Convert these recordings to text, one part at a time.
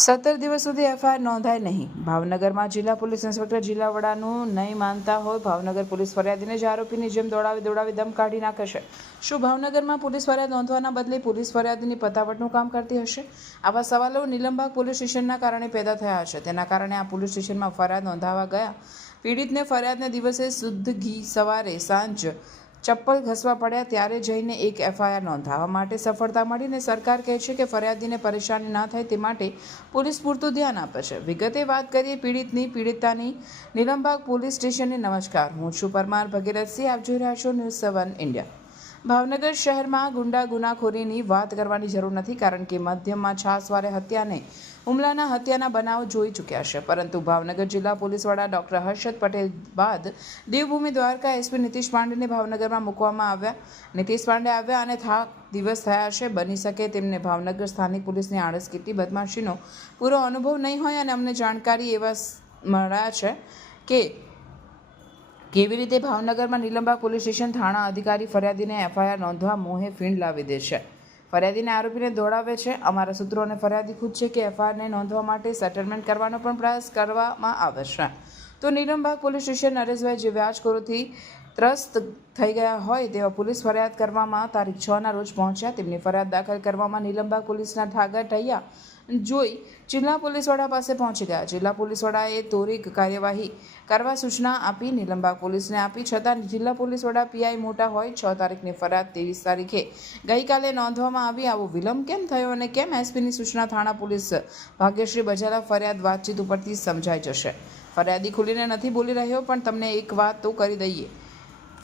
સત્તર દિવસ સુધી એફઆઈઆર નોંધાય નહીં. ભાવનગરમાં જિલ્લા પોલીસ ઇન્સ્પેક્ટર જિલ્લા વડાનું નહીં માનતા હોય ભાવનગર પોલીસ ફરિયાદીને જ આરોપીની જેમ દોડાવી દોડાવી દમ કાઢી નાખે છે. શું ભાવનગરમાં પોલીસ ફરિયાદ નોંધવાના બદલે પોલીસ ફરિયાદીની પતાવટનું કામ કરતી હશે? આવા સવાલો નીલમબાગ પોલીસ સ્ટેશનના કારણે પેદા થયા છે. તેના કારણે આ પોલીસ સ્ટેશનમાં ફરિયાદ નોંધાવા ગયા. પીડિતને ફરિયાદને દિવસે શુદ્ધ ઘી સવારે સાંજ ચપ્પલ ઘસવા પડ્યા ત્યારે જઈને એક એફઆઈઆર નોંધાવવા માટે સફળતા મળીને સરકાર કહે છે કે ફરિયાદીને પરેશાની ના થાય તે માટે પોલીસ પૂરતું ધ્યાન આપે છે. વિગતે વાત કરીએ પીડિતની, પીડિતાની. નીલમબાગ પોલીસ સ્ટેશનને નમસ્કાર. હું છું પરમાર ભગીરથસિંહ આપ જોઈ રહ્યા છો ન્યૂઝ સેવન ઇન્ડિયા. ભાવનગર શહેરમાં ગુંડા ગુનાખોરીની વાત કરવાની જરૂર નથી કારણ કે મધ્યમાં છાસવારે હત્યાને, હુમલાના હત્યાના બનાવ જોઈ ચૂક્યા છે. પરંતુ ભાવનગર જિલ્લા પોલીસ વડા ડોક્ટર હર્ષદ પટેલ બાદ દેવભૂમિ દ્વારકા એસપી નીતિશ પાંડેને ભાવનગરમાં મૂકવામાં આવ્યા. નીતિશ પાંડે આવ્યા અને થાક દિવસ થયા છે. બની શકે તેમને ભાવનગર સ્થાનિક પોલીસની આળસ કેટલી બદમાશીનો પૂરો અનુભવ નહીં હોય અને અમને જાણકારી એવા મળ્યા છે કે કેવી રીતે ભાવનગરમાં નીલંબા પોલીસ સ્ટેશન થાણા અધિકારી ફરિયાદીને એફઆઈઆર નોંધવા મોહે ફીણ લાવી દે છે? ફરિયાદીને આરોપીને દોડાવે છે. અમારા સૂત્રો અને ફરિયાદી ખુદ છે કે એફઆઈઆરને નોંધવા માટે સેટલમેન્ટ કરવાનો પણ પ્રયાસ કરવામાં આવે છે. તો નીલમબાગ પોલીસ સ્ટેશન નરેશભાઈ જે વ્યાજખોરોથી ત્રસ્ત થઈ ગયા હોય તેવા પોલીસ ફરિયાદ કરવામાં તારીખ છના રોજ પહોંચ્યા. તેમની ફરિયાદ દાખલ કરવામાં નિલંબા પોલીસના ઠાગા ઠૈયા જોઈ જિલ્લા પોલીસ વડા પાસે પહોંચી ગયા. જિલ્લા પોલીસ વડાએ ત્વરિત કાર્યવાહી કરવા સૂચના આપી નિલંબા પોલીસને આપી, છતાં જિલ્લા પોલીસ વડા પીઆઈ મોટા હોય છ તારીખની ફરિયાદ ત્રેવીસ તારીખે ગઈકાલે નોંધવામાં આવી. આવો વિલંબ કેમ થયો અને કેમ એસપીની સૂચના થાણા પોલીસ ભાગ્યશ્રી બજાલા ફરિયાદ વાતચીત ઉપરથી સમજાઈ જશે. ફરિયાદી ખુલીને નથી બોલી રહ્યો, પણ તમને એક વાત તો કરી દઈએ.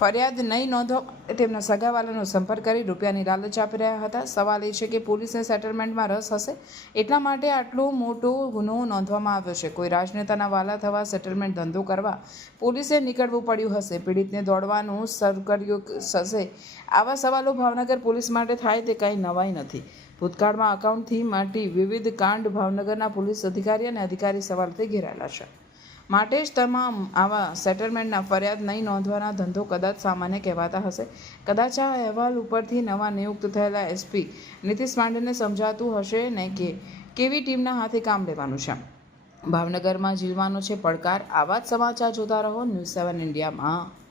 ફરિયાદ નહીં નોંધો તેમના સગાવાલાનો સંપર્ક કરી રૂપિયાની લાલચ આપી રહ્યા હતા. સવાલ એ છે કે પોલીસને સેટલમેન્ટમાં રસ હશે? એટલા માટે આટલો મોટો ગુનો નોંધવામાં આવ્યો છે. કોઈ રાજનેતાના વાલા થવા સેટલમેન્ટ ધંધો કરવા પોલીસે નીકળવું પડ્યું હશે? પીડિતને દોડવાનું શરૂ કર્યું હશે આવા સવાલો ભાવનગર પોલીસ માટે થાય તે કાંઈ નવાઈ નથી. ભૂતકાળમાં અકાઉન્ટથી માટી વિવિધ કાંડ ભાવનગરના પોલીસ અધિકારી અને અધિકારી સવાલથી ઘેરાયેલા છે. માટે જ તમામ આવા સેટલમેન્ટના ફરિયાદ નહીં નોંધવાના ધંધો કદાચ સામાન્ય કહેવાતા હશે. કદાચ આ અહેવાલ ઉપરથી નવા નિયુક્ત થયેલા એસપી નીતિશ પાંડેને સમજાતું હશે ને કે કેવી ટીમના હાથે કામ લેવાનું છે. ભાવનગરમાં જીવવાનો છે પડકાર. આવા જ સમાચાર જોતા રહો ન્યૂઝ સેવન ઇન્ડિયામાં.